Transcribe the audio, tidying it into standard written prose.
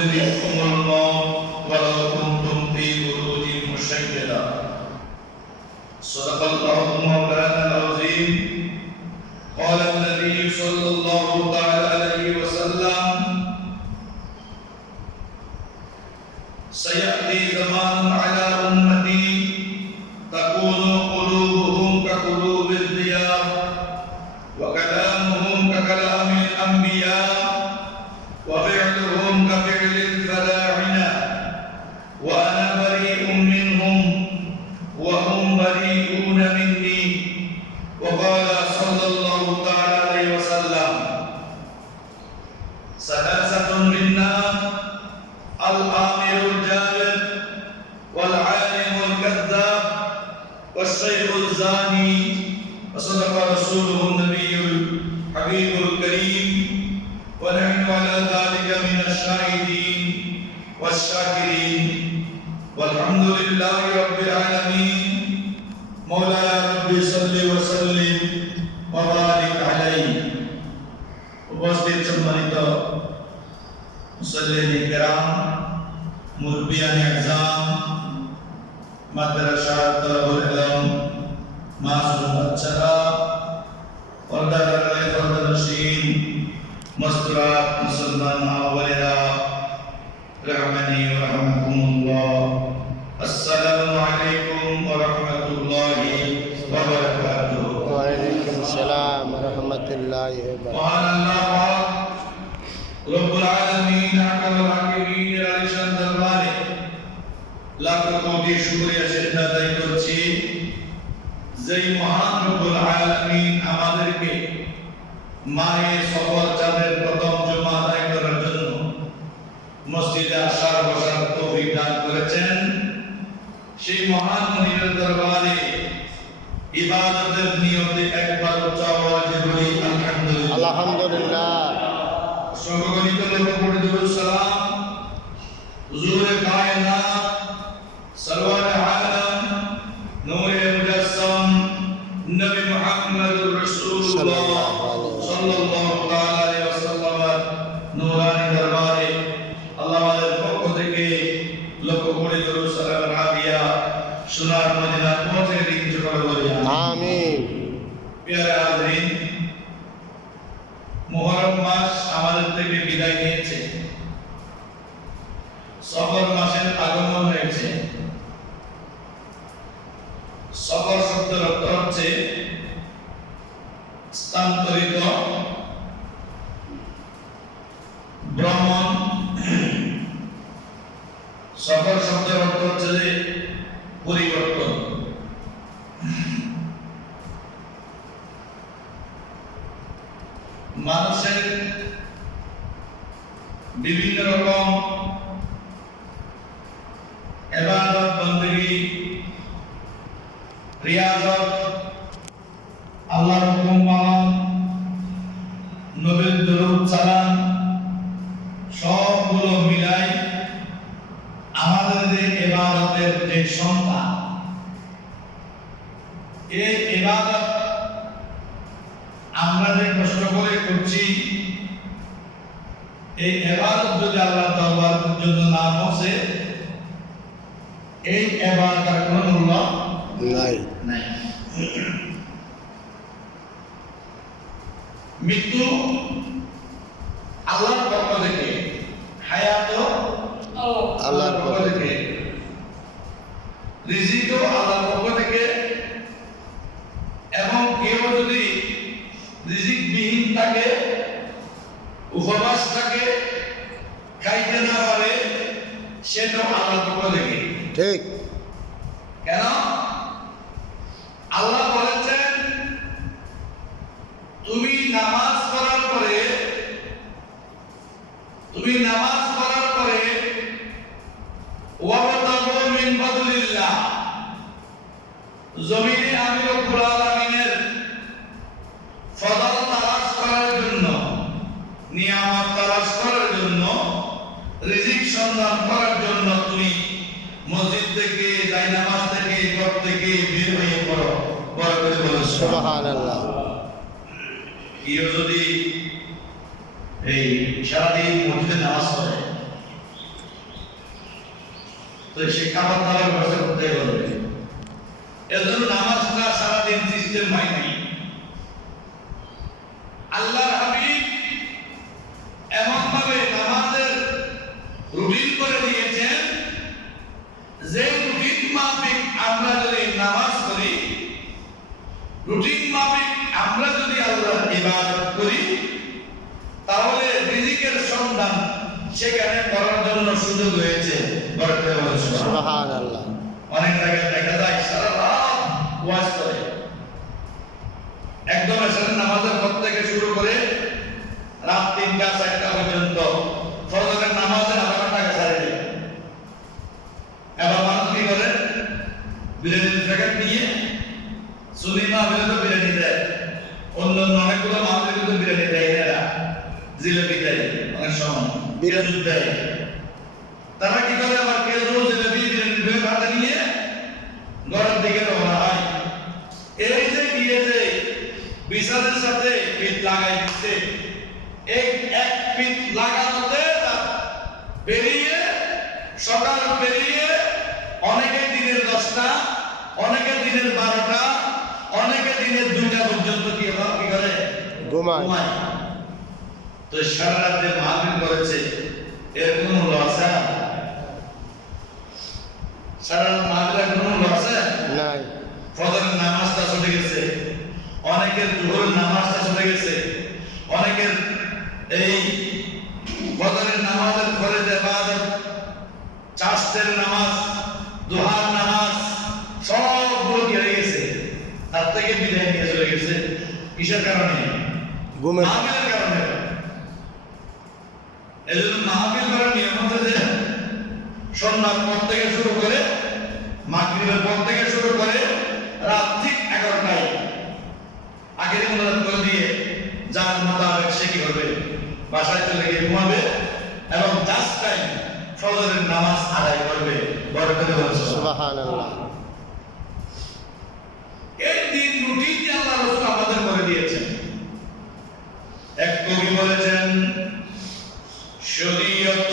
يدرككم الموت ولو كنتم في بروج مشيدة صدق الله مولانا العظيم. قال النبي صلى الله تعالى عليه وسلم سيأتي زمان على أمتي تكون قلوبهم كقلوب الرياح وكلامهم ككلام الأنبياء وفعلهم كفعل الفراعنة وأنا بريء منهم وهم بريئون مني. وقال صلى الله تعالى عليه وسلم ثلاثة منا الآمر الجابر والعالم الكذاب والشيخ الزاني. وصدق رسوله النبي الحبيب الكريم ونحن على ذلك من الشاهدين والشاكرين والحمد لله رب العالمين. مولاي ربي صل وسلم وبارك عليه. উপস্থিত সম্মানিত মুসল্লিন কিরাম, মুরব্বিয়ান ইজম, মাদ্রাসা তলবুল ইলম, মাসুম বাচ্চারা, পর্দার আড়ালে পর্দানশীন মুসলিম মুসলমান মা বোনেরা, রহমানি ওয়া রাহমাকুমুল্লাহ। আসসালামু আলাইকুম ওয়া রাহমাতুল্লাহি ওয়া বারাকাতুহু। ওয়া আলাইকুম আসসালাম ওয়া রাহমাতুল্লাহি ওয়া বারাকাতুহু। মহান আল্লাহ পাক রব্বুল আলামিন আকামুল হাকিমিন আলিশান দরবারে লাখ কোটি শুকরিয়া সেজদা আদায় করছি, যেই মহান রব্বুল আলামিন আমাদেরকে মায়ের সফর চাঁদের প্রথম জুমা আদায় করার জন্য মসজিদে আসার বসার তৌফিক দান করেছেন। সেই মহান মনিবের দরবারে ইবাদতের নিয়তে একবার উচ্চ আওয়াজে বলি আলহামদুলিল্লাহ। আলহামদুলিল্লাহ। সর্বগণিত লোক পড়ে দুরূদ সালাম হুজুরে কায়নাত সরওয়ারে আলম নূরে মুজাসসাম নবী মুহাম্মদুর রাসূলুল্লাহ সাল্লাল্লাহু তাআলা আলাইহি ওয়াসাল্লামের নূরানি দরবারে আল্লাহ আমাদের পক্ষ থেকে লক্ষ কোটি দুরূদ সালাম হাদিয়া সোনার মদিনা পৌঁছে দিন করে বলি আমিন। প্রিয় হাজরিন, মুহররম মাস আমাদের থেকে বিদায় নিয়েছে, সফর মাসের আগমন হয়েছে। সফর শব্দের অর্থ হচ্ছে স্থানান্তরিত, ভ্রমণ। সফর শব্দের অর্থ হচ্ছে যে পরিবর্তন। মানুষের বিভিন্ন রকম ইবাদত বندگی, রিয়াজত, আল্লাহর হুকুম পালন, নবীর দরুদ সালাম সবগুলো মিলাই আমাদের যে ইবাদতের যে সংখ্যা, এই ইবাদত আমরা যে কষ্ট করে করছি, এই ইবাদত যদি আল্লাহর দরবার পর্যন্ত না পৌঁছে, এই ইবাদতের কোনো মূল্য নাই। মৃত্যু আল্লাহর পক্ষ থেকে, হায়াত আল্লাহর পক্ষ থেকে, রিজিকও আল্লাহর পক্ষ থেকে। এবং কেউ যদি রিজিক বিহীন থাকে, উপবাস থাকে, খাইতে না পারে, সেটাও আল্লাহর পক্ষ থেকে। ঠিক। কেন? আল্লাহ বলেছেন তুমি নামাজ পড়ার পরে ওয়াবতাগু মিন ফাদলিল্লাহ, জমিনে আমি রব্বুল আলামিনের ফজল তালাশ করার জন্য, নিয়ামত তালাশ করার জন্য, রিজিক সন্ধান করার জন্য তুমি মসজিদ থেকে, জায়নামাজ থেকে, ঘর থেকে বের হয়ে পড়ো। বড় করে বলো সুবহানাল্লাহ। কেউ যদি এই সারাদিন মসজিদে নামাজ পড়ে, তো সে খাবার দাবার ব্যবস্থা করতে পারবে। এজন্য নামাজটা সারাদিন সিস্টেম হয়নি। আল্লাহর হাবিব এমন ভাবে নামাজের রুটিন করে দিয়েছেন যে রুটিন মাফিক আমরা যদি নামাজ পড়ি, রুটিন মাফিক আমরা যদি আল্লাহর ইবাদত করি, তাহলে রিজিকের সন্ধান সেখানে করার জন্য সুযোগ হয়েছে। সুবহানাল্লাহ। অনেক জায়গায় দেখা যায় সারা রাত ওয়াজ করে, একদম এসে নামাজের পর থেকে শুরু করে রাত 3টা 4টা পর্যন্ত ফজরের নামাজের আধা ঘন্টা ছাড়ে দেয়। এবার মানুষ কি করে, বিরিয়ানির প্যাকেট নিয়ে সুলিমা বিরিয়ানি বিরিয়ানি দেয়, অন্য অনেকগুলো মানুষের কিন্তু বিরিয়ানি দেয় না, জিলেবি দেয়, অনেক সময় বিরিয়ানি দেয়। তারা কি করে, আবার কেউ জিলেবি বিরিয়ানি হাতে নিয়ে ঘরের দিকে রওনা হয়। এই যে গিয়ে যে বিছানার সাথে পিঠ লাগাই দিচ্ছে, এক পিঠ লাগানোতে বেরিয়ে সকাল বেরিয়ে অনেকে দিনের 10টা, অনেকে দিনের 12টা, অনেকে দিনের 2টা পর্যন্ত কি করে ঘুমায়। তো সারা রাতে মাহফিল করেছে, এর কোনো মূল্য আছে? সারা রাত মাহফিলের কোনো মূল্য আছে? নাই। ফজরের নামাজটা ছুটে গেছে, অনেকের জোহরের নামাজটা ছুটে গেছে, অনেকের এই ফজরের নামাজের পরে যে ইবাদত, চাষের নামাজ, দুহার নামাজ সবগুলো কি হয়ে গেছে, তার থেকে বিদায় নিয়ে চলে গেছে। কিসের কারণে? ঘুমের মাহফিলের কারণে। এজন্য মাহফিল করার নিয়ম হচ্ছে যে সন্ধ্যার পর থেকে শুরু করে মাগরিবের পর থেকে শুরু করে রাত ঠিক 11টায় আগের মুনাজাত করে দিয়ে যার মোতাবেক সে কি হবে, বাসায় চলে গিয়ে ঘুমাবে এবং জাস্ট টাইম ফজরের নামাজ আদায় করবে। বরকতে বলুন সুবহানাল্লাহ। এই দিন রুটিন আল্লাহ রাসূল আমাদের করে দিয়েছেন। এক কবি বলেছেন, শরীয়ত